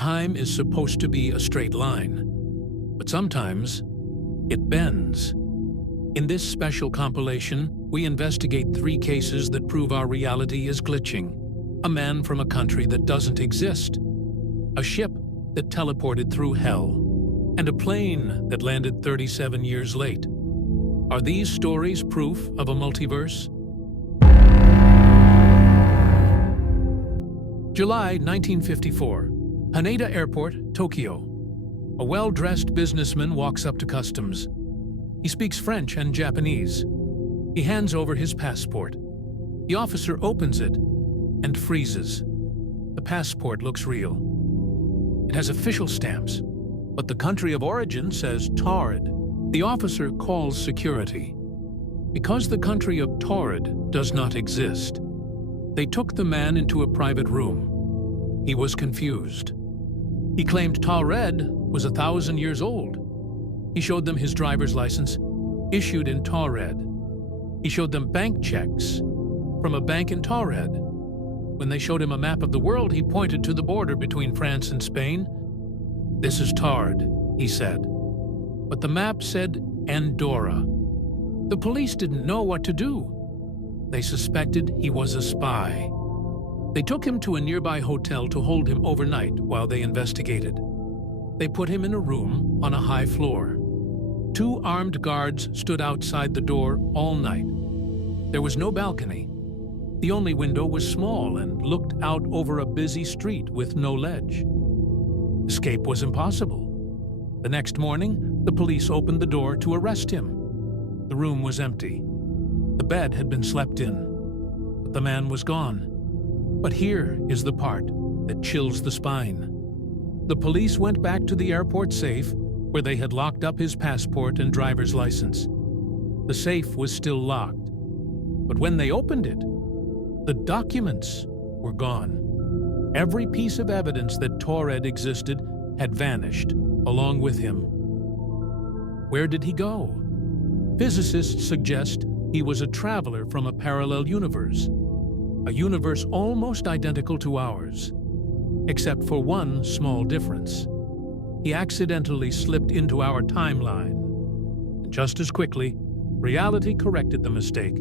Time is supposed to be a straight line, but sometimes it bends. In this special compilation, we investigate 3 cases that prove our reality is glitching. A man from a country that doesn't exist, a ship that teleported through hell, and a plane that landed 37 years late. Are these stories proof of a multiverse? July 1954, Haneda Airport, Tokyo. A well-dressed businessman walks up to customs. He speaks French and Japanese. He hands over his passport. The officer opens it and freezes. The passport looks real. It has official stamps, but the country of origin says Taured. The officer calls security. Because the country of Taured does not exist, they took the man into a private room. He was confused. He claimed Taured was 1,000 years old. He showed them his driver's license, issued in Taured. He showed them bank checks from a bank in Taured. When they showed him a map of the world, he pointed to the border between France and Spain. "This is Taured," he said. But the map said Andorra. The police didn't know what to do. They suspected he was a spy. They took him to a nearby hotel to hold him overnight while they investigated. They put him in a room on a high floor. 2 armed guards stood outside the door all night. There was no balcony. The only window was small and looked out over a busy street with no ledge. Escape was impossible. The next morning, the police opened the door to arrest him. The room was empty. The bed had been slept in, but the man was gone. But here is the part that chills the spine. The police went back to the airport safe where they had locked up his passport and driver's license. The safe was still locked, but when they opened it, the documents were gone. Every piece of evidence that Taured existed had vanished along with him. Where did he go? Physicists suggest he was a traveler from a parallel universe, a universe almost identical to ours, except for one small difference. He accidentally slipped into our timeline. And just as quickly, reality corrected the mistake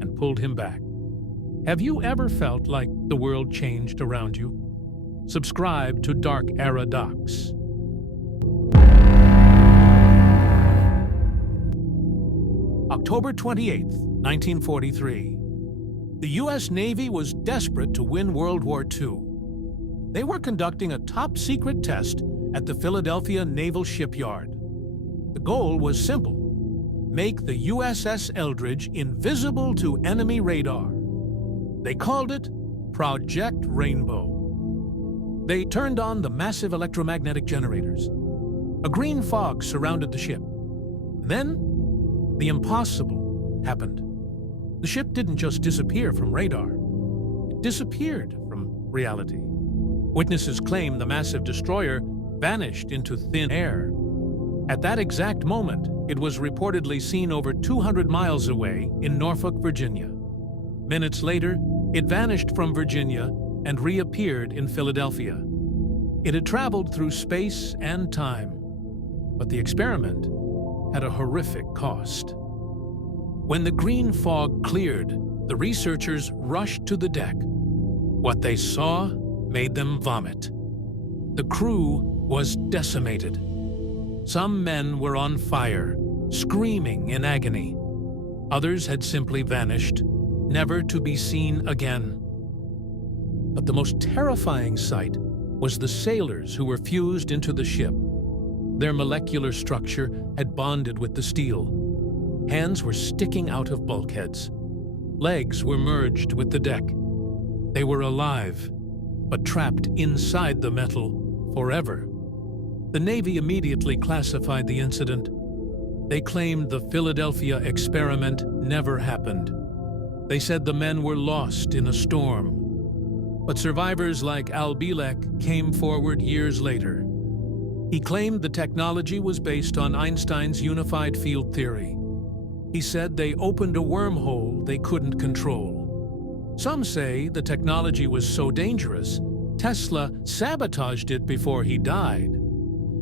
and pulled him back. Have you ever felt like the world changed around you? Subscribe to Dark Era Docs. October 28, 1943. The U.S. Navy was desperate to win World War II. They were conducting a top-secret test at the Philadelphia Naval Shipyard. The goal was simple: make the USS Eldridge invisible to enemy radar. They called it Project Rainbow. They turned on the massive electromagnetic generators. A green fog surrounded the ship. Then, the impossible happened. The ship didn't just disappear from radar. It disappeared from reality. Witnesses claim the massive destroyer vanished into thin air. At that exact moment, it was reportedly seen over 200 miles away in Norfolk, Virginia. Minutes later, it vanished from Virginia and reappeared in Philadelphia. It had traveled through space and time, but the experiment had a horrific cost. When the green fog cleared, the researchers rushed to the deck. What they saw made them vomit. The crew was decimated. Some men were on fire, screaming in agony. Others had simply vanished, never to be seen again. But the most terrifying sight was the sailors who were fused into the ship. Their molecular structure had bonded with the steel. Hands were sticking out of bulkheads. Legs were merged with the deck. They were alive, but trapped inside the metal forever. The Navy immediately classified the incident. They claimed the Philadelphia experiment never happened. They said the men were lost in a storm. But survivors like Al Bielek came forward years later. He claimed the technology was based on Einstein's unified field theory. He said they opened a wormhole they couldn't control. Some say the technology was so dangerous, Tesla sabotaged it before he died.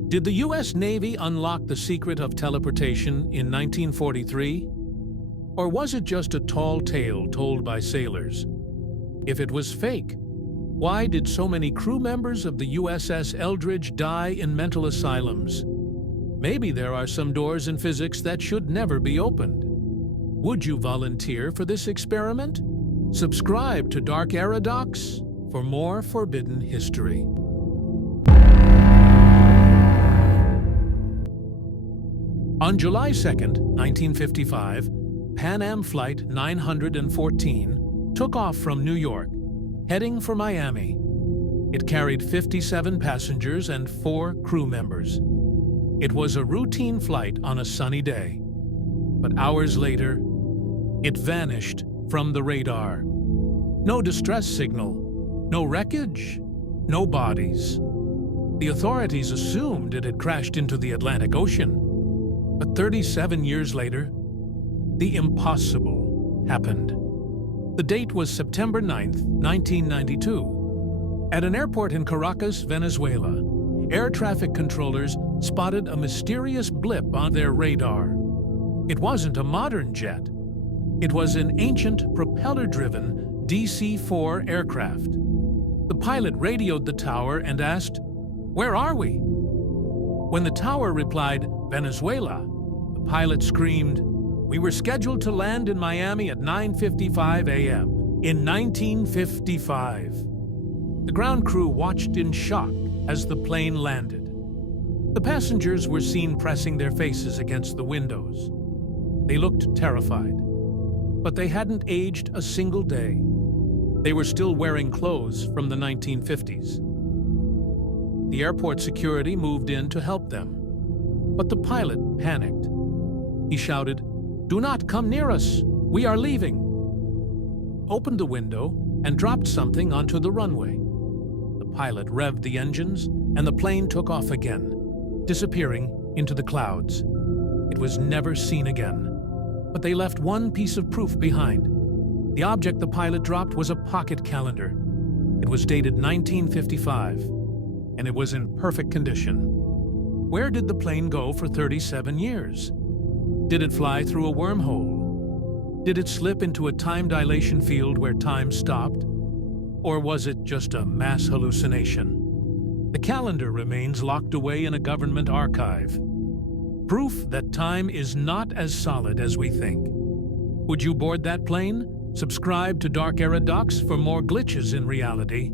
Did the U.S. Navy unlock the secret of teleportation in 1943? Or was it just a tall tale told by sailors? If it was fake, why did so many crew members of the USS Eldridge die in mental asylums? Maybe there are some doors in physics that should never be opened. Would you volunteer for this experiment? Subscribe to Dark Era Docs for more forbidden history. On July 2nd, 1955, Pan Am Flight 914 took off from New York, heading for Miami. It carried 57 passengers and 4 crew members. It was a routine flight on a sunny day. But hours later, it vanished from the radar. No distress signal, no wreckage, no bodies. The authorities assumed it had crashed into the Atlantic Ocean. But 37 years later, the impossible happened. The date was September 9th, 1992. At an airport in Caracas, Venezuela, air traffic controllers spotted a mysterious blip on their radar. It wasn't a modern jet. It was an ancient propeller-driven DC-4 aircraft. The pilot radioed the tower and asked, "Where are we?" When the tower replied, "Venezuela," the pilot screamed, "We were scheduled to land in Miami at 9:55 a.m. in 1955. The ground crew watched in shock as the plane landed. The passengers were seen pressing their faces against the windows. They looked terrified, but they hadn't aged a single day. They were still wearing clothes from the 1950s. The airport security moved in to help them, but the pilot panicked. He shouted, "Do not come near us! We are leaving!" Opened the window and dropped something onto the runway. The pilot revved the engines, and the plane took off again, disappearing into the clouds. It was never seen again. But they left one piece of proof behind. The object the pilot dropped was a pocket calendar. It was dated 1955, and it was in perfect condition. Where did the plane go for 37 years? Did it fly through a wormhole? Did it slip into a time dilation field where time stopped? Or was it just a mass hallucination? The calendar remains locked away in a government archive. Proof that time is not as solid as we think. Would you board that plane? Subscribe to Dark Era Docs for more glitches in reality.